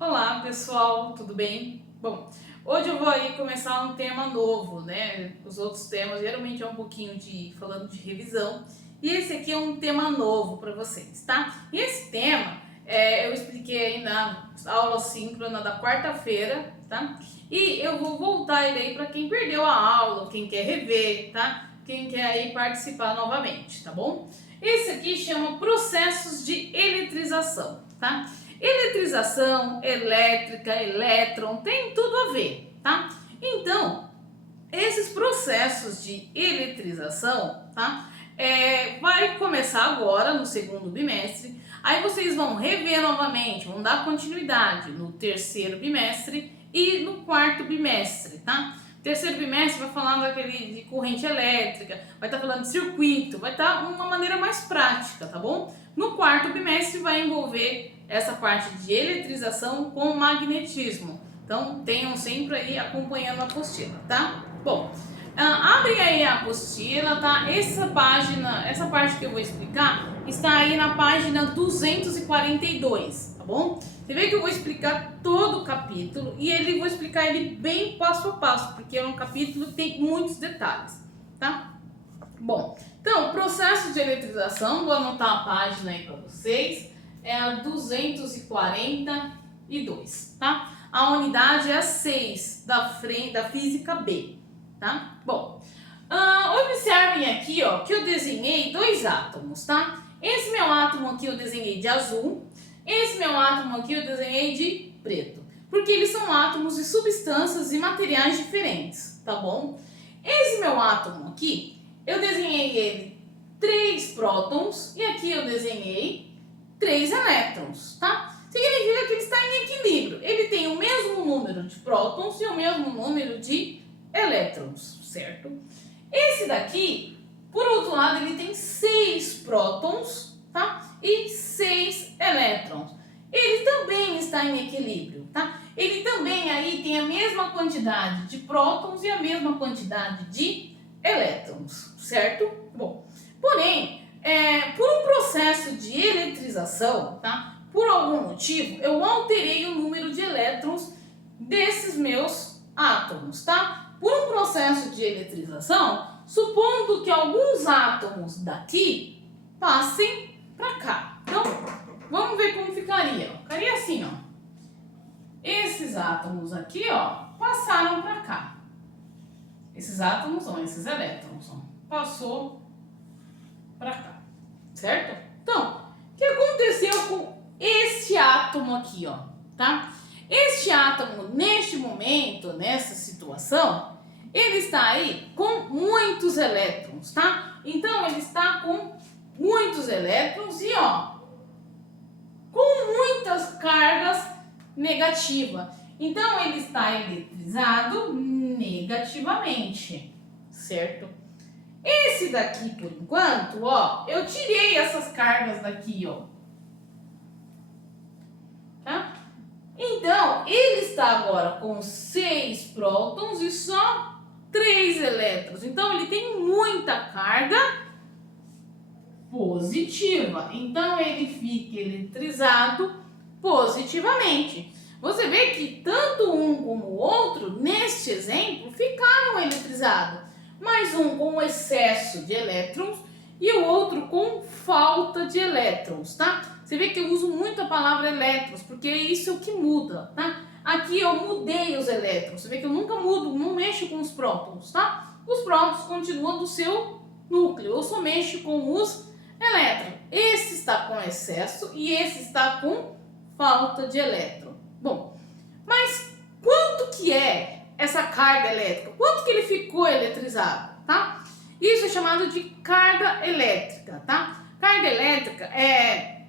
Olá pessoal, tudo bem? Bom, hoje eu vou aí começar um tema novo, né? Os outros temas geralmente é um pouquinho de falando de revisão e esse aqui é um tema novo para vocês, tá? E esse tema eu expliquei aí na aula síncrona da quarta-feira, tá? E eu vou voltar ele aí para quem perdeu a aula, quem quer rever, tá? Quem quer aí participar novamente, tá bom? Esse aqui chama processos de eletrização, tá? Eletrização, elétrica, elétron, tem tudo a ver, tá? Então, esses processos de eletrização, tá? Vai começar agora no segundo bimestre. Aí vocês vão rever novamente, vão dar continuidade no terceiro bimestre e no quarto bimestre, tá? Terceiro bimestre vai falar daquele de corrente elétrica, vai estar falando de circuito, vai estar uma maneira mais prática, tá bom? No quarto bimestre vai envolver essa parte de eletrização com magnetismo. Então tenham sempre aí acompanhando a apostila, tá? Bom, abrem aí a apostila, tá? Essa parte que eu vou explicar está aí na página 242, tá bom? Você vê que eu vou explicar todo o capítulo e vou explicar ele bem passo a passo, porque é um capítulo que tem muitos detalhes, tá? Bom, então, processo de eletrização, vou anotar a página aí para vocês, é a 242, tá? A unidade é a 6 da física B, tá? Bom, observem aqui, ó, que eu desenhei dois átomos, tá? Esse meu átomo aqui eu desenhei de azul, esse meu átomo aqui eu desenhei de preto, porque eles são átomos de substâncias e materiais diferentes, tá bom? Esse meu átomo aqui, eu desenhei ele 3 prótons e aqui eu desenhei 3 elétrons, tá? Significa que ele está em equilíbrio. Ele tem o mesmo número de prótons e o mesmo número de elétrons, certo? Esse daqui, por outro lado, ele tem 6 prótons, tá? E 6 elétrons. Ele também está em equilíbrio, tá? Ele também aí tem a mesma quantidade de prótons e a mesma quantidade de elétrons, certo? Bom, porém, por um processo de eletrização, tá? Por algum motivo, eu alterei o número de elétrons desses meus átomos, tá? Por um processo de eletrização, supondo que alguns átomos daqui passem para cá. Então, vamos ver como ficaria. Ficaria assim, ó. Esses átomos aqui, ó, passaram para cá. Esses átomos, ó, esses elétrons, ó, passou para cá, certo? Então, o que aconteceu com este átomo aqui, ó, tá? Este átomo, neste momento, nessa situação, ele está aí com muitos elétrons, tá? Então, ele está com muitos elétrons e, ó, com muitas cargas negativas. Então, ele está eletrizado negativamente, certo? Esse daqui, por enquanto, ó, eu tirei essas cargas daqui, ó. Tá? Então, ele está agora com 6 prótons e só 3 elétrons. Então, ele tem muita carga positiva. Então, ele fica eletrizado positivamente. Você vê que tanto um como o outro, neste exemplo, ficaram eletrizados. Mas um com excesso de elétrons e o outro com falta de elétrons, tá? Você vê que eu uso muito a palavra elétrons, porque isso é o que muda, tá? Aqui eu mudei os elétrons. Você vê que eu nunca mudo, não mexo com os prótons, tá? Os prótons continuam do seu núcleo, eu só mexo com os elétrons. Esse está com excesso e esse está com falta de elétron. Bom, mas quanto que é essa carga elétrica? Quanto que ele ficou eletrizado, tá? Isso é chamado de carga elétrica, tá? Carga elétrica é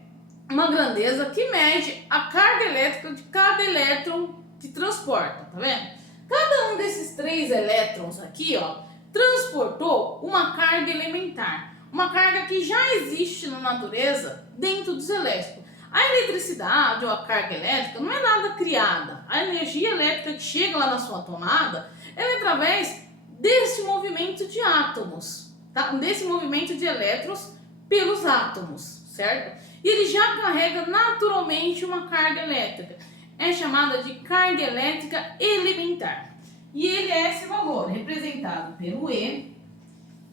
uma grandeza que mede a carga elétrica de cada elétron que transporta, tá vendo? Cada um desses 3 elétrons aqui, ó, transportou uma carga elementar, uma carga que já existe na natureza dentro dos elétrons. A eletricidade ou a carga elétrica não é nada criada. A energia elétrica que chega lá na sua tomada é através desse movimento de átomos, tá? Desse movimento de elétrons pelos átomos, certo? E ele já carrega naturalmente uma carga elétrica. é chamada de carga elétrica elementar. E ele é esse valor, representado pelo E,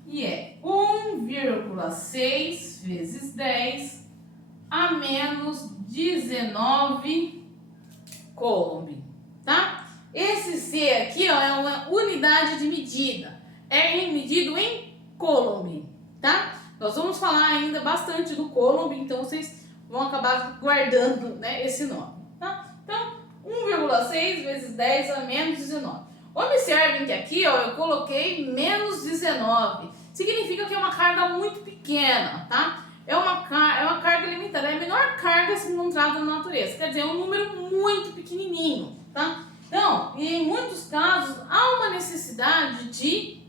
e é 1,6 vezes 10 a menos 19 coulomb, tá? Esse C aqui, ó, é uma unidade de medida, é medido em coulomb, tá? Nós vamos falar ainda bastante do coulomb, então vocês vão acabar guardando, né, esse nome, tá? Então, 1,6 vezes 10 a menos 19. Observem que aqui, ó, eu coloquei menos 19. Significa que é uma carga muito pequena, tá? É uma carga limitada, é a menor carga se encontrada na natureza. Quer dizer, é um número muito pequenininho, tá? Então, em muitos casos, há uma necessidade de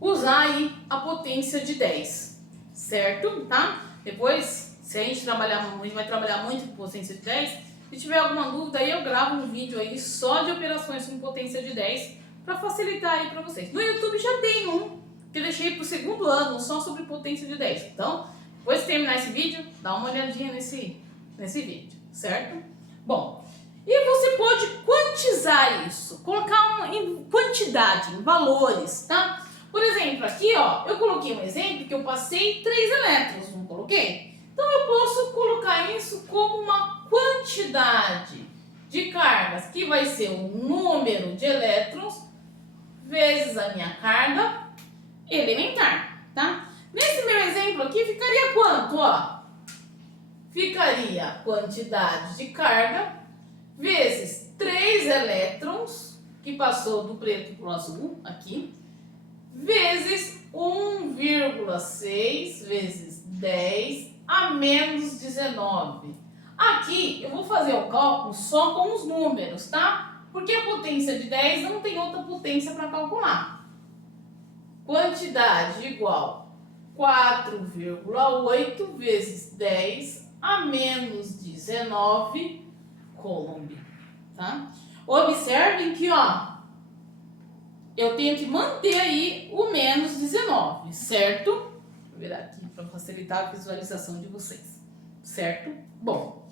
usar aí a potência de 10, certo? Tá? Depois, se a gente vai trabalhar muito com potência de 10, se tiver alguma dúvida aí eu gravo um vídeo aí só de operações com potência de 10 para facilitar aí para vocês. No YouTube já tem um que eu deixei para o segundo ano só sobre potência de 10. Então, depois de terminar esse vídeo, dá uma olhadinha nesse vídeo, certo? Bom, e você pode quantizar isso, colocar em quantidade, em valores, tá? Por exemplo, aqui, ó, eu coloquei um exemplo que eu passei 3 elétrons, não coloquei? Então, eu posso colocar isso como uma quantidade de cargas, que vai ser o número de elétrons vezes a minha carga elementar, tá? Nesse meu exemplo aqui, ficaria quanto, ó? Ficaria a quantidade de carga vezes 3 elétrons, que passou do preto para o azul, aqui, vezes 1,6 vezes 10 a menos 19. Aqui eu vou fazer o cálculo só com os números, tá? Porque a potência de 10 não tem outra potência para calcular. Quantidade igual 4,8 vezes 10 a menos 19 coulomb, tá? Observem que, ó, eu tenho que manter aí o menos 19, certo? Vou virar aqui para facilitar a visualização de vocês, certo? Bom,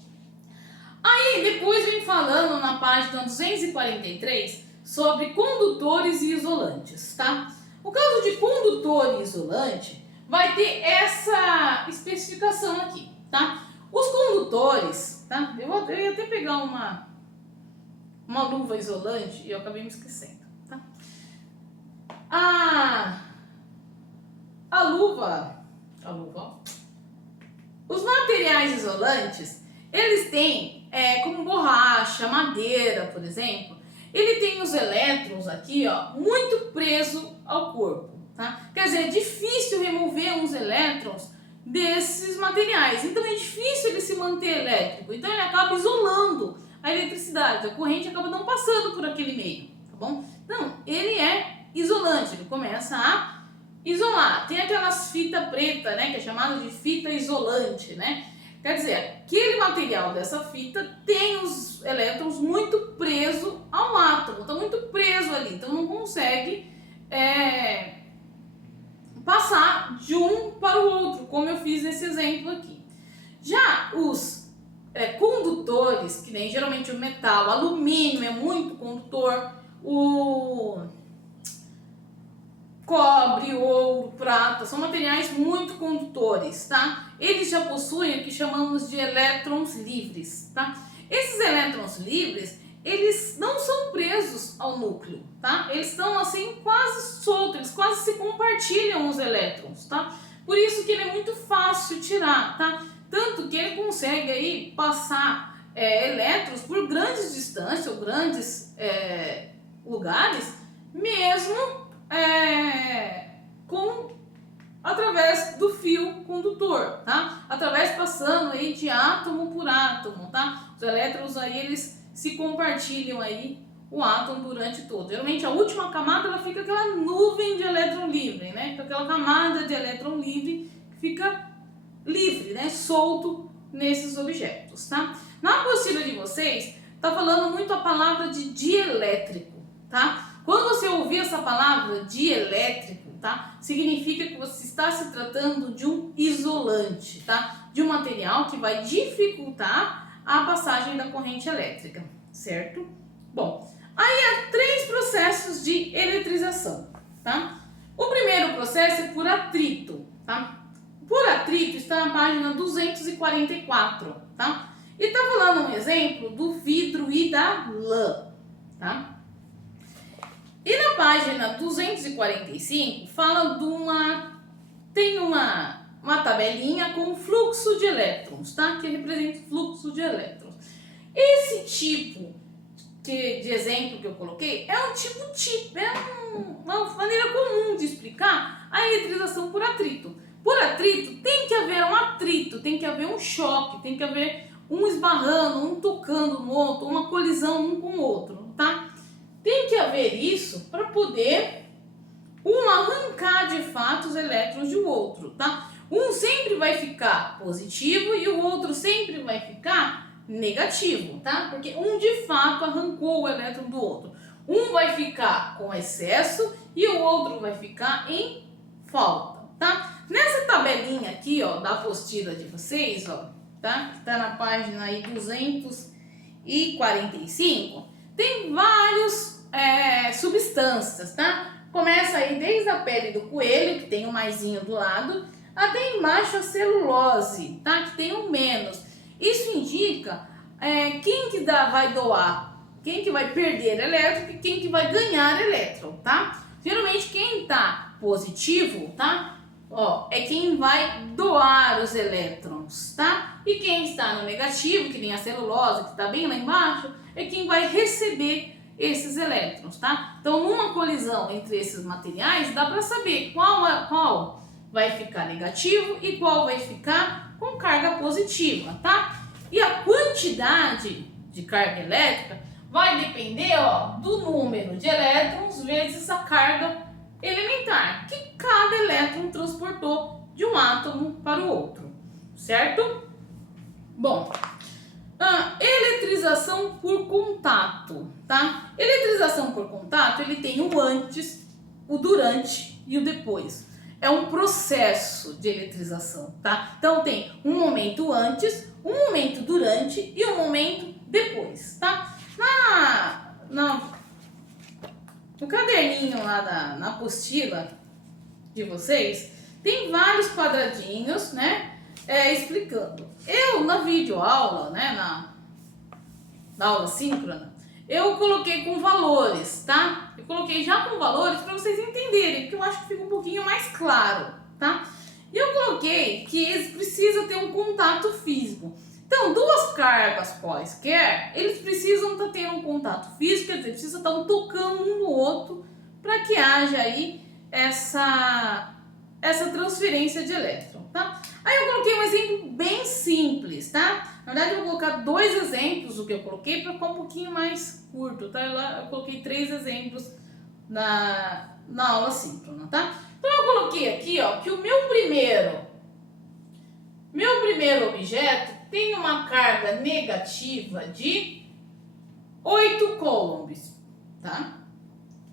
aí depois vem falando na página 243 sobre condutores e isolantes, tá? O caso de condutor e isolante vai ter essa especificação aqui, tá? Os condutores, tá? Eu ia até pegar uma luva isolante e eu acabei me esquecendo, tá? A luva, ó. Os materiais isolantes, eles têm, como borracha, madeira, por exemplo, ele tem os elétrons aqui, ó, muito preso ao corpo, tá? Quer dizer, é difícil remover uns elétrons desses materiais, então é difícil ele se manter elétrico, então ele acaba isolando a eletricidade, a corrente acaba não passando por aquele meio, tá bom? Então, ele é isolante, ele começa a isolar. Tem aquelas fitas preta, né, que é chamada de fita isolante, né? Quer dizer, aquele material dessa fita tem os elétrons muito preso ao átomo, está muito preso ali, então não consegue passar de um para o outro, como eu fiz nesse exemplo aqui. Já os condutores, que nem geralmente o metal, alumínio é muito condutor, o cobre, ouro, prata, são materiais muito condutores, tá? Eles já possuem o que chamamos de elétrons livres, tá? Esses elétrons livres, eles não são presos ao núcleo, tá? Eles estão assim quase soltos, eles quase se compartilham os elétrons, tá? Por isso que ele é muito fácil tirar, tá? Tanto que ele consegue aí passar elétrons por grandes distâncias ou grandes lugares, mesmo através do fio condutor, tá? Através passando aí de átomo por átomo, tá? Os elétrons aí, eles se compartilham aí o átomo durante todo. Geralmente a última camada, ela fica aquela nuvem de elétron livre, né? Então, aquela camada de elétron livre que fica livre, né? Solto nesses objetos, tá? Na apostila de vocês, tá falando muito a palavra de dielétrico, tá? Quando você ouvir essa palavra dielétrico, tá? Significa que você está se tratando de um isolante, tá? De um material que vai dificultar a passagem passagem da corrente elétrica, certo? Bom, aí há 3 processos de eletrização, tá? O primeiro processo é por atrito, tá? Por atrito está na página 244, tá? E tá falando um exemplo do vidro e da lã, tá? E na página 245 fala de tem uma tabelinha com fluxo de elétrons, tá? Que representa o fluxo de elétrons. Esse tipo de exemplo que eu coloquei é uma maneira comum de explicar a eletrização por atrito. Por atrito tem que haver um atrito, tem que haver um choque, tem que haver um esbarrando, um tocando no outro, uma colisão um com o outro, tá? Tem que haver isso para poder um arrancar de fato os elétrons do outro, tá? Um sempre vai ficar positivo e o outro sempre vai ficar negativo, tá? Porque um de fato arrancou o elétron do outro. Um vai ficar com excesso e o outro vai ficar em falta, tá? Nessa tabelinha aqui, ó, da apostila de vocês, ó, tá? Que tá na página aí 245, tem vários substâncias, tá? Começa aí desde a pele do coelho, que tem um maisinho do lado, até embaixo a celulose, tá? Que tem um menos. Isso indica quem que vai doar, quem que vai perder elétron e quem que vai ganhar elétron, tá? Geralmente quem tá positivo, tá? Ó, é quem vai doar os elétrons, tá? E quem está no negativo, que nem a celulose, que está bem lá embaixo, é quem vai receber esses elétrons, tá? Então, numa colisão entre esses materiais, dá para saber qual vai ficar negativo e qual vai ficar com carga positiva, tá? E a quantidade de carga elétrica vai depender, ó, do número de elétrons vezes a carga elementar que cada elétron transportou de um átomo para o outro, certo? Bom, eletrização por contato, tá? Eletrização por contato, ele tem o antes, o durante e o depois. É um processo de eletrização, tá? Então tem um momento antes, um momento durante e um momento depois, tá? No caderninho lá na apostila de vocês, tem vários quadradinhos, né? Explicando. Eu, na videoaula, né? Na aula síncrona, eu coloquei com valores, tá? Eu coloquei já com valores para vocês entenderem, porque eu acho que fica um pouquinho mais claro, tá? E eu coloquei que eles precisam ter um contato físico. Então, duas cargas quaisquer, eles precisam estar tendo um contato físico, quer dizer, precisam estar tocando um no outro para que haja aí essa transferência de elétron, tá? Aí eu coloquei um exemplo bem simples, tá? Na verdade, eu vou colocar 2 exemplos do que eu coloquei para ficar um pouquinho mais curto, tá? Eu coloquei 3 exemplos na aula síncrona, tá? Então, eu coloquei aqui, ó, que o meu primeiro objeto tem uma carga negativa de 8 coulombs, tá?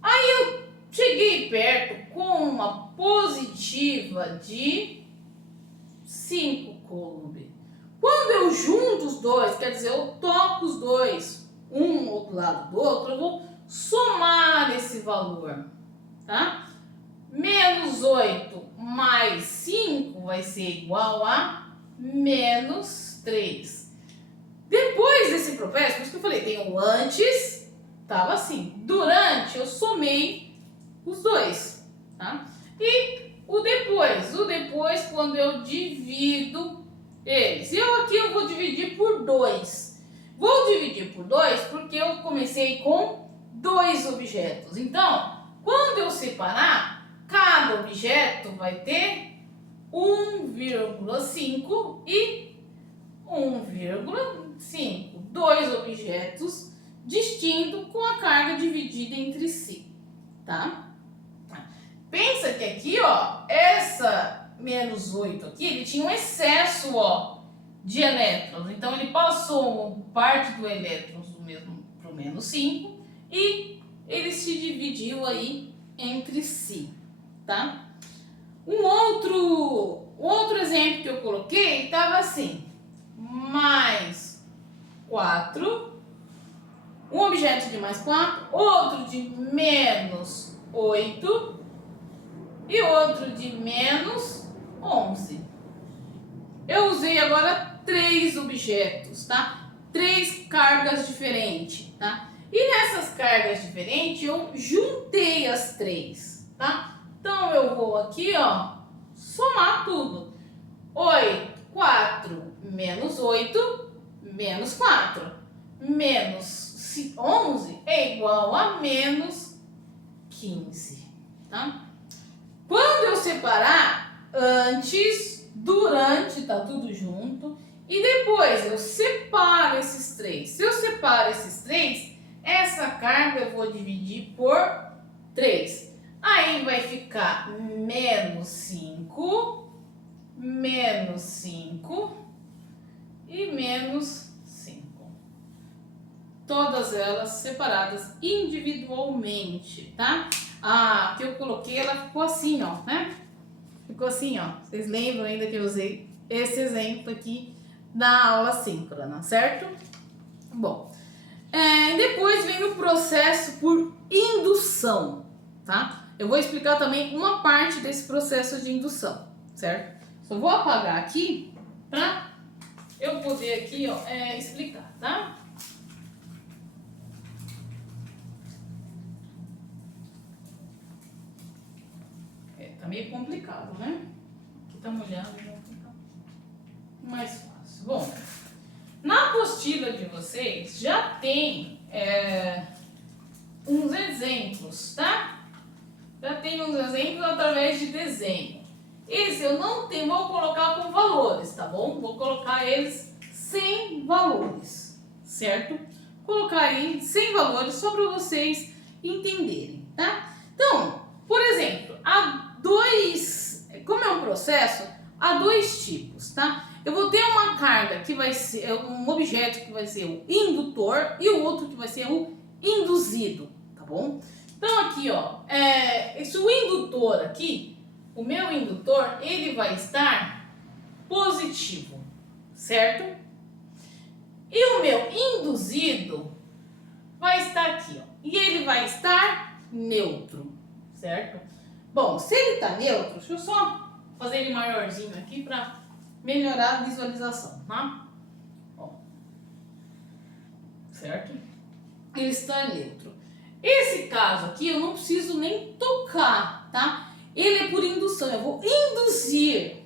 Aí eu cheguei perto com uma positiva de 5 coulomb. Quando eu junto os dois, quer dizer, eu toco os dois, um do lado do outro, eu vou somar esse valor, tá? Menos 8 mais 5 vai ser igual a menos 3. Depois desse processo, por isso que eu falei, tem o antes, tava assim, durante eu somei os dois, tá? E o depois quando eu divido eles. Eu vou dividir por 2. Vou dividir por 2 porque eu comecei com 2 objetos. Então, quando eu separar, cada objeto vai ter 1,5 e 1,5. 2 objetos distintos com a carga dividida entre si, tá? Pensa que aqui, ó, essa menos 8 aqui, ele tinha um excesso, ó, de elétrons. Então, ele passou parte do elétrons do mesmo para o menos 5 e ele se dividiu aí entre si, tá? Um outro exemplo que eu coloquei estava assim, mais 4, um objeto de mais 4, outro de menos 8 e outro de menos 11. Eu usei agora 3 objetos, tá? 3 cargas diferentes, tá? E nessas cargas diferentes eu juntei as 3, tá? Então eu vou aqui, ó, somar tudo. 4 menos 8 menos 4 menos 11 é igual a menos 15, tá? Quando eu separar, antes, durante, tá tudo junto, e depois eu separo esses 3. Se eu separo esses 3, essa carga eu vou dividir por 3. Aí vai ficar menos 5, menos 5 e menos 5. Todas elas separadas individualmente, tá? A que eu coloquei, ela ficou assim, ó, né? Ficou assim, ó. Vocês lembram ainda que eu usei esse exemplo aqui da aula síncrona, certo? Bom, depois vem o processo por indução, tá? Eu vou explicar também uma parte desse processo de indução, certo? Só vou apagar aqui para eu poder aqui, ó, explicar, tá? Tá meio complicado, né? Aqui tá molhado, vai ficar mais fácil. Bom, na apostila de vocês já tem uns exemplos, tá? Já tem uns exemplos através de desenho. Esse eu não tenho, vou colocar com valores, tá bom? Vou colocar eles sem valores, certo? Colocar aí sem valores só para vocês entenderem, tá? Então, por exemplo, como é um processo, há 2 tipos, tá? Eu vou ter uma carga que vai ser um objeto que vai ser o indutor e o outro que vai ser o induzido, tá bom? Então aqui, ó, o indutor aqui, o meu indutor, ele vai estar positivo, certo? E o meu induzido vai estar aqui, ó, e ele vai estar neutro, certo? Bom, se ele está neutro, deixa eu só fazer ele maiorzinho aqui para melhorar a visualização, tá? Ó, certo? Ele está neutro. Esse caso aqui eu não preciso nem tocar, tá? Ele é por indução, eu vou induzir.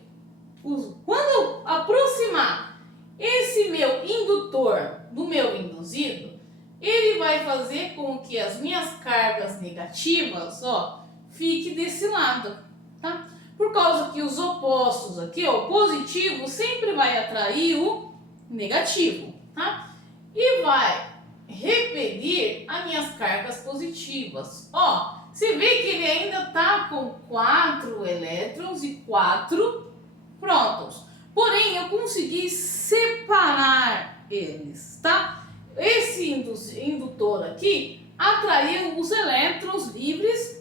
Quando eu aproximar esse meu indutor do meu induzido, ele vai fazer com que as minhas cargas negativas, ó, fique desse lado, tá? Por causa que os opostos aqui, ó, o positivo sempre vai atrair o negativo, tá? E vai repelir as minhas cargas positivas. Ó, você vê que ele ainda tá com 4 elétrons e 4 prótons. Porém, eu consegui separar eles, tá? Esse indutor aqui atraiu os elétrons livres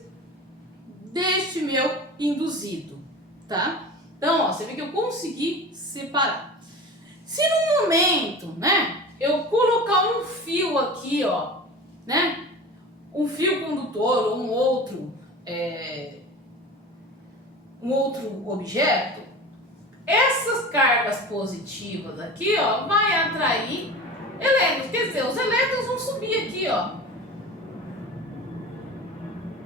deste meu induzido, tá? Então, ó, você vê que eu consegui separar. Se no momento, né, eu colocar um fio aqui, ó, né, um fio condutor ou um outro objeto, essas cargas positivas aqui, ó, vai atrair elétrons. Quer dizer, os elétrons vão subir aqui, ó,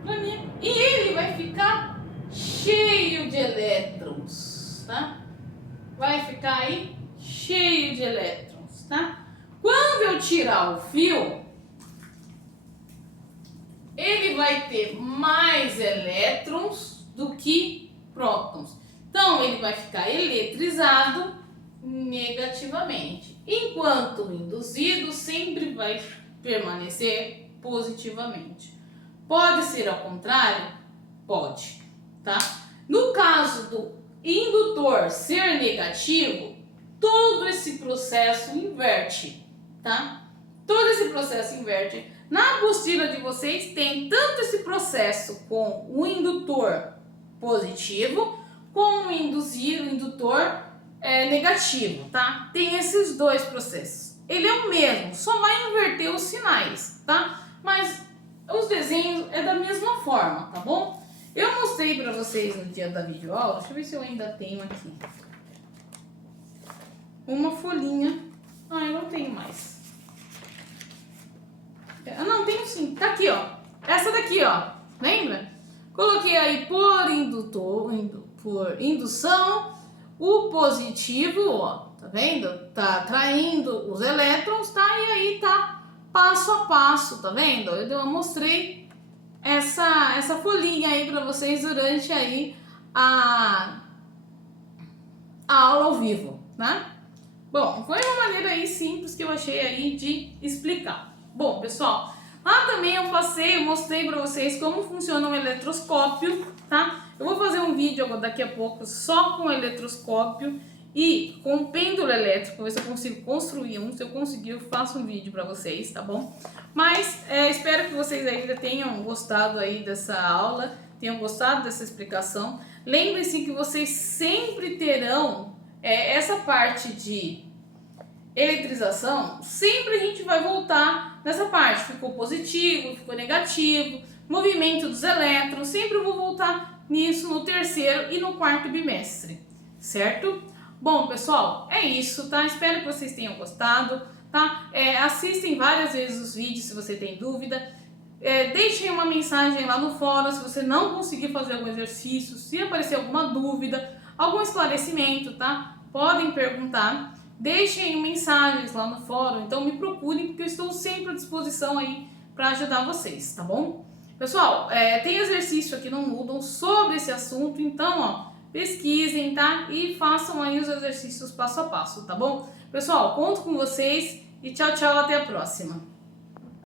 pra mim, e ele vai ficar cheio de elétrons, tá? Vai ficar aí cheio de elétrons, tá? Quando eu tirar o fio, ele vai ter mais elétrons do que prótons. Então, ele vai ficar eletrizado negativamente, enquanto o induzido sempre vai permanecer positivamente. Pode ser ao contrário? Pode, tá? No caso do indutor ser negativo, todo esse processo inverte, tá? Todo esse processo inverte. Na apostila de vocês tem tanto esse processo com o indutor positivo, com o indutor negativo, tá? Tem esses 2 processos. ele é o mesmo, só vai inverter os sinais, tá? Mas os desenhos é da mesma forma, tá bom? Eu mostrei pra vocês no dia da videoaula, deixa eu ver se eu ainda tenho aqui. Uma folhinha. Ah, eu não tenho mais. Não, tenho sim. Tá aqui, ó. Essa daqui, ó. Lembra? Coloquei aí por indução o positivo, ó. Tá vendo? Tá atraindo os elétrons, tá? E aí tá passo a passo, tá vendo? Eu mostrei essa folhinha aí pra vocês durante aí a aula ao vivo, né? Bom, foi uma maneira aí simples que eu achei aí de explicar. Bom, pessoal, lá também eu mostrei para vocês como funciona o eletroscópio, tá? Eu vou fazer um vídeo agora daqui a pouco só com o eletroscópio e com o pêndulo elétrico, ver se eu consigo construir um. Se eu conseguir, eu faço um vídeo para vocês, tá bom? Mas espero que vocês ainda tenham gostado aí dessa aula, tenham gostado dessa explicação. Lembre-se que vocês sempre terão essa parte de eletrização, sempre a gente vai voltar nessa parte. Ficou positivo, ficou negativo, movimento dos elétrons, sempre eu vou voltar nisso no terceiro e no quarto bimestre, certo? Bom, pessoal, é isso, tá? Espero que vocês tenham gostado, tá? Assistem várias vezes os vídeos se você tem dúvida. Deixem uma mensagem lá no fórum se você não conseguir fazer algum exercício, se aparecer alguma dúvida, algum esclarecimento, tá? Podem perguntar, deixem mensagens lá no fórum, então me procurem porque eu estou sempre à disposição aí para ajudar vocês, tá bom? Pessoal, tem exercício aqui no Moodle sobre esse assunto, então, ó, pesquisem, tá? E façam aí os exercícios passo a passo, tá bom? Pessoal, conto com vocês e tchau, tchau, até a próxima!